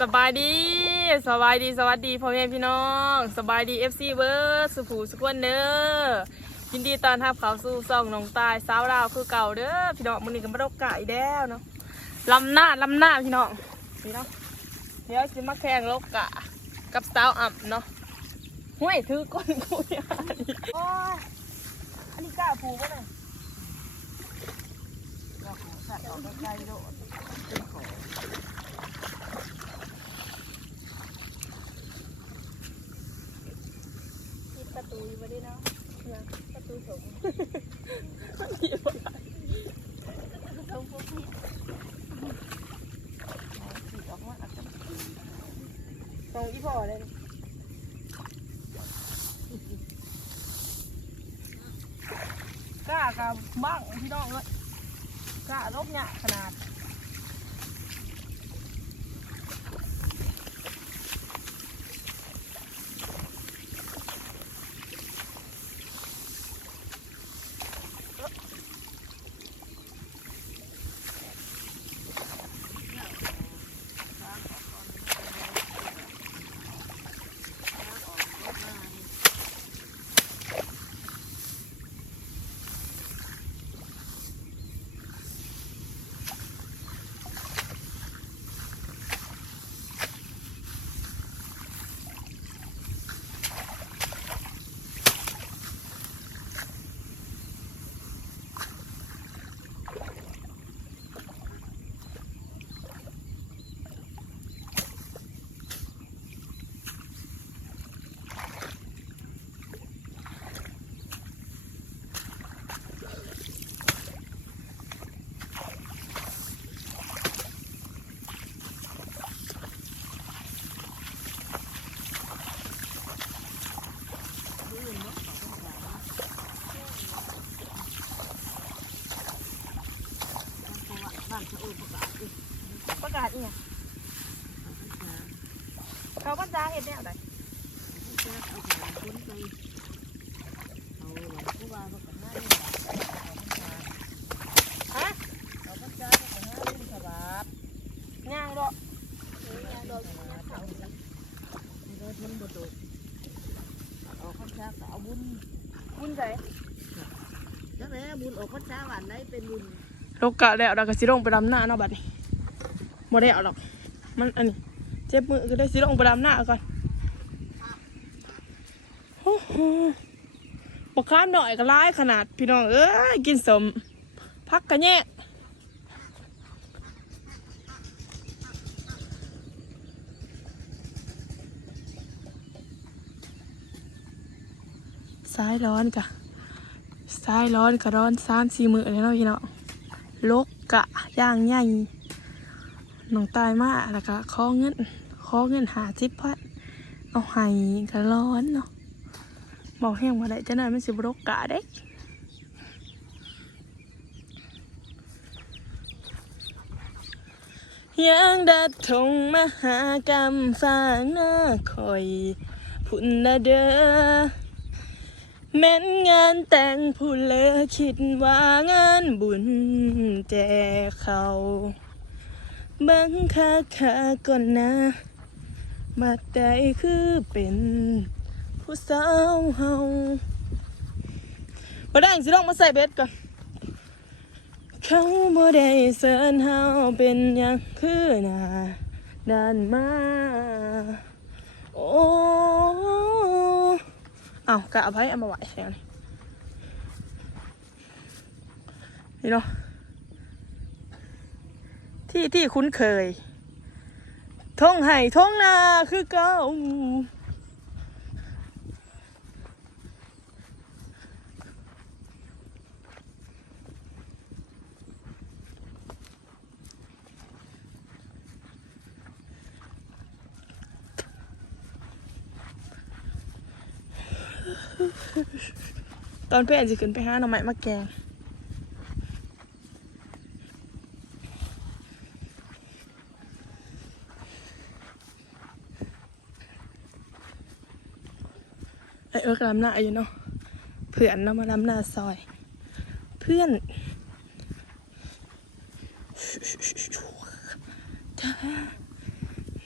สบายดีสบายดีสวัสดีพ่อแม่พี่น้องสบายดีเอฟซีเบิร์ดสุผูสุขวนเด้อยินดีตอนรับเขาสู่ซ่องน้องตายสาวลาวคือเก่าเด้อพี่น้องมื้อนี้ก็มาดกกะอีกแล้วเนาะลำหน้าลำหน้าพี่น้องพี่น้องเดี๋ยวจะมาแข่งโลกกะกับสาวอ่ำเนาะห้วยถือก้นกูเนี่ยโอ้ยอันนี้กล้าผูกปะเนี่ยปิดประตูอยู่บ่ได้เนาะประตูถงถงพวกนี้ ตรงอีพอเลย กล้ากับบ้างพี่น้องเลยกล้าลบเนี่ยขนาด ประกาศเนี่ยเขาบ้านจ้าเห็ดเนี่ยอะไรฮะย่างดอก ยางโดนเขา บุญใจ จักแล้ บุญออกพรรษาวันไหนเป็นบุญโลกกะแล้วเราก็สิลงไปดำหน้าเนาะบัดนี้บ่ได้เอาหรอก มันอันนี้เจ็บมือก็ได้สิลงไปดำหน้าก่อนโอ้โหปกข้ามหน่อยก็ร้ายขนาดพี่น้องเอ้ยกินสม พักกันแย่สายร้อนกะ สายร้อนกระร้อนสามสี่มือเลยเนาะพี่เน้องลกกะย่างใหญ่น้องตายมากแล้วก็ข้อเงินข้อเงินหาทิพพัดเอาให้กระร้อนเนาะบอกแห้งมาได้จะหน่อยมันสิบรกกะเด้ยังดัดทงมหากรรมฝางหน้าคอยพุ่นนะเด้อ แม่นงานแต่งผู้เลอคิดว่างานบุญแจกเขาบังคาคาก่อนนะ มาได้คือเป็นผู้สาวเฮามาได้สิลองมาใส่เบ็ดก่อน เขาบ่ได้เสินเฮาเป็นหยังคือหน้าด้านมา โอ้ เอากะเอาไว้เอามาไหวแค่นี้นี่เนาะที่ที่คุ้นเคยท่องไห่ท่องนาคือเก่า ตอนเพื่อนจะขึ้นไปหาหน่อไม้มาแกงไอเอิร์กลำหน้าอยู่เนาะเพื่อนเนามาลำหน้าซอย เพื่อน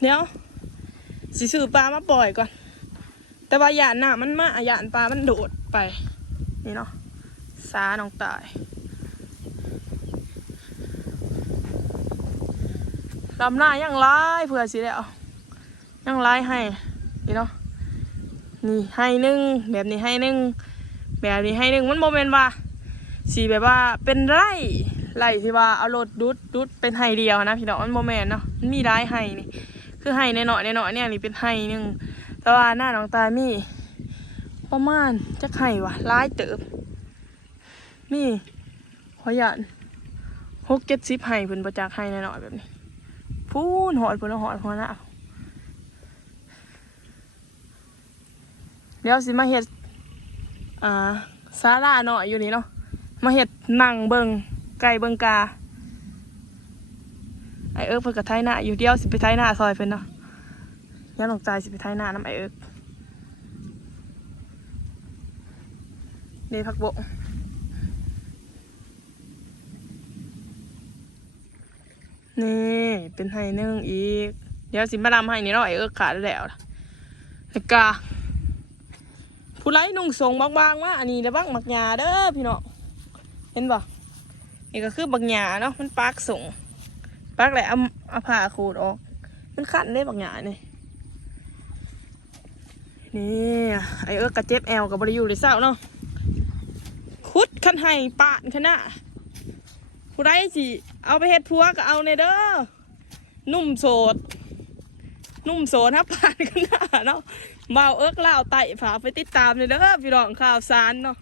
เดี๋ยวสิซื้อปลามาปล่อยก่อน แต่ว่าหยานน่ะมันมาหยานปลามันโดดไป นี่เนาะสาน้องตาย ลำหน้ายังร้ายเผื่อสิแล้วยังร้ายให้ นี่เนาะ นี่ให้หนึ่งแบบนี้ให้หนึ่งแบบนี้ให้หนึ่งมันโมเมนต์ว่าสีแบบว่าเป็นไร่ไร่ที่ว่าเอารถดุดดุดเป็นไห้เดียวนะพี่น้องมันโมเมนต์เนาะมันมีร้ายให้นี่ คือให้ในหน่อยในหน่อยเนี่ยนี่เป็นให้หนึ่งแต่ว่าหน้าน้องตามี ประมาณจะไข่วะร้ายเติบ นี่ขอยันหกเจ็ดสิบไห่เพิ่นประจากไห่หน่อยๆแบบนี้พูนหอดพิ่นแล้วหอดหัวหน้าเดี๋ยวสิมาเฮ็ดอ่าซาลาหน่อยอยู่นี่เนาะมาเฮ็ดนั่งเบิงไก่เบิงกาไอเอิร์กเพิ่นกับไทยหน้าอยู่เดียวสิไปไทยหน้าซอยเพิ่นเนาะย่าหลงใจสิไปไทยหน้าน้ำไอเอิร์ก นี่ผักบกนี่ เป็นไห้นึ่งอีก เดี๋ยวสิมาดำให้นี่เนาะไอเอิร์กขาดแล้วแล้วกาผู้ไร้นุ่งทรงบางๆว่าอันนี้นะบ้างบักหยาเด้อพี่เนาะเห็นบ่นี่ก็คือบักหยาเนาะมันปากส่งปากแหละเอาเอาผ้าขูดออก มันขันได้บักหยานี่นี่ไอเอิร์กกระเจ็บแอลกับบริยูเลยเศร้าเนาะ คุดขันไห้ปานขนาผู้ใดสิเอาไปเฮ็ดพัวก็เอาในเด้อนุ่มโสด นุ่มโสดนะปานขนาเนาะเบาเอิกเล่าวไต่ฝาไปติดตามในเด้อพี่น้องข่าวสารเนาะ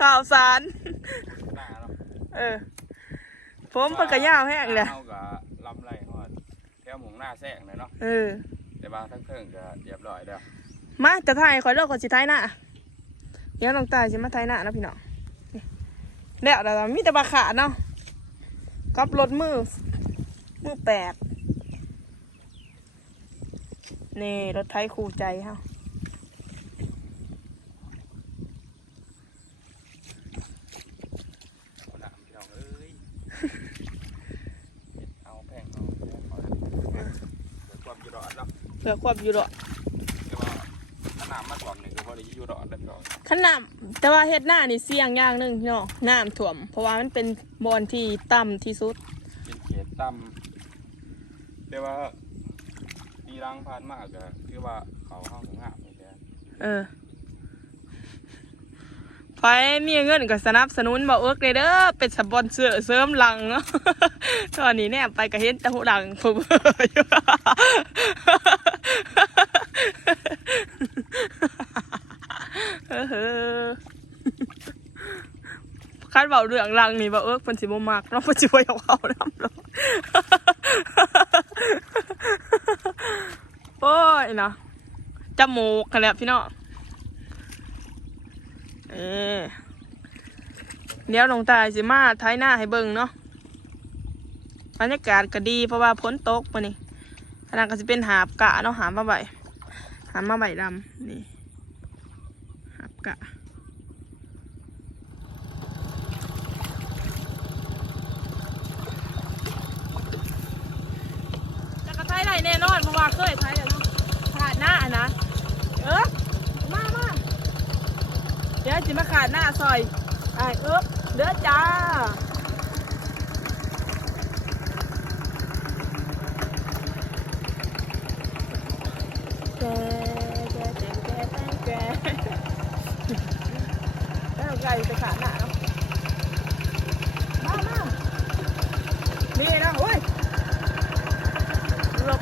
ข่าวสารหน้าเออผมเพิ่นก็ยาวแห้งเลยเฮาก็ลำไรฮอดแถวหมงหน้าแซงเลยเนาะเออแต่ว่าทั้งเครื่องก็เรียบร้อยแล้ว มาจะถ่ายคอยเลิกก่อนสิถ่ายหน้าเดี๋ยวน้องตายสิมาถ่ายหน้านะพี่น้องนี่เดี๋ยวเดี๋ยวมีแต่บาขาเนาะกับรถมือมือแปดนี่รถไทยคู่ใจเฮาเพี่น้องเอ้ยเอาแพงเพงเอความอยู่รอด น้ำมาท่วมนี่ก็บ่ได้อยู่รอดแล้วพี่น้องขนาดแต่ว่าเฮ็ดหน้านี่เสี่ยงอย่างหนึ่งพี่น้องน้ำท่วม เพราะว่ามันเป็นบอนที่ต่ำที่สุด เป็นเขตต่ำแต่ว่าปีรังผ่านมากก็คือว่าเขาห้องงามนี่แหละเออไปมีเงินก็สนับสนุนบอกเอิร์กเลยเด้อเป็นสปอนเซอร์เสริมหลังเนาะตอนนี้เนี่ยไปก็เห็นแตะหูดังผมอยู่ เออคาดเบาเรื่องหลังนี่บอกเอิร์กเพิ่นสิบ่มักเนาะเพิ่นสิบ่อยากเอาน้ำหรอกโอ้ยนะจมูกกันแหละพี่น้องเออเดี๋ยวลงตายสิมาท้ายหน้าให้เบิ่งเนาะบรรยากาศก็ดีเพราะว่าพ้นตกมานี่ขนาดก็จะเป็นหาบกะเนาะหาบมาใบ หาบมาใบดำนี่หาบกะจะกระไทยได้แน่นอนเพราะว่าเคยไทยแล้วขาดหน้าอะนะ เออมามาเดี๋ยวจิมาขาดหน้าซอยไอ้เอ๊บเด้อจ้าแกแกแกแกแกแก ใหญ่ไก่จะขาดหน้าเนาะมามานี่นะโอ้ยหลบ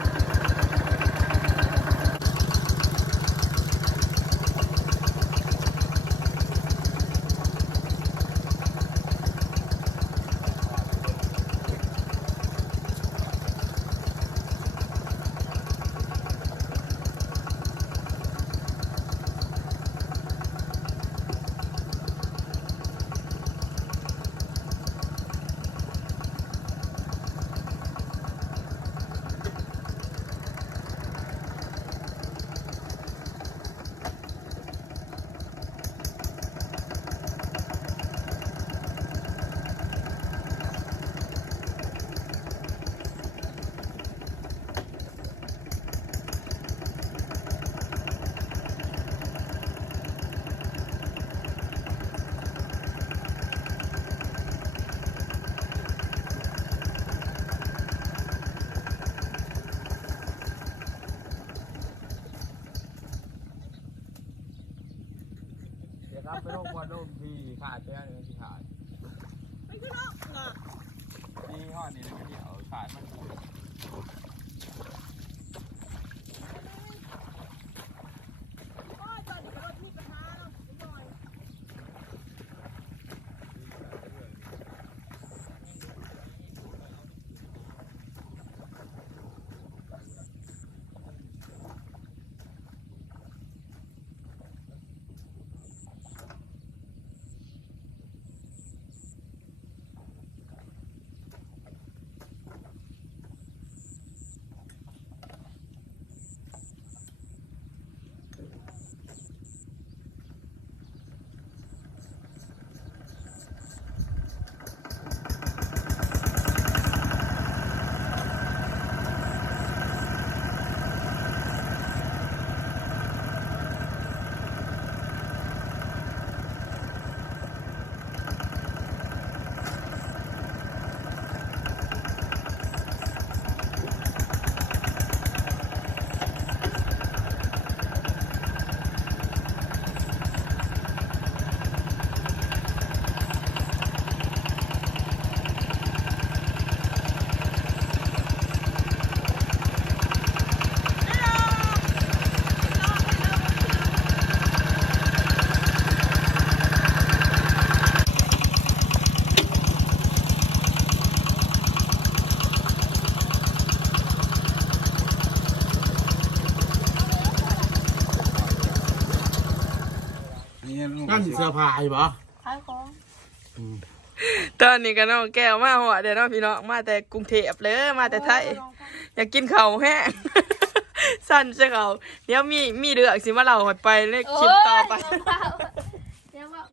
ไปลงบอลลงทีขาดแค่นี้ที่ขาด ไม่ใช่หรอกน่ะ นี่ห่ อนี่เลยเดียวขายมัน นั่นเสื้อผ้าไอ้บ่ขายของตอนนี้ก็น้องแก้วมาหัวเดี๋ยวน้องพี่น้องมาแต่กรุงเทพเลยมาแต่ไทย อยากกินข้าวแห้ง สั้นใช่เขาเดี๋ยวมีมีเรื่องสิมาเล่าหดไปในคลิปต่อไป โยน้องเปล่า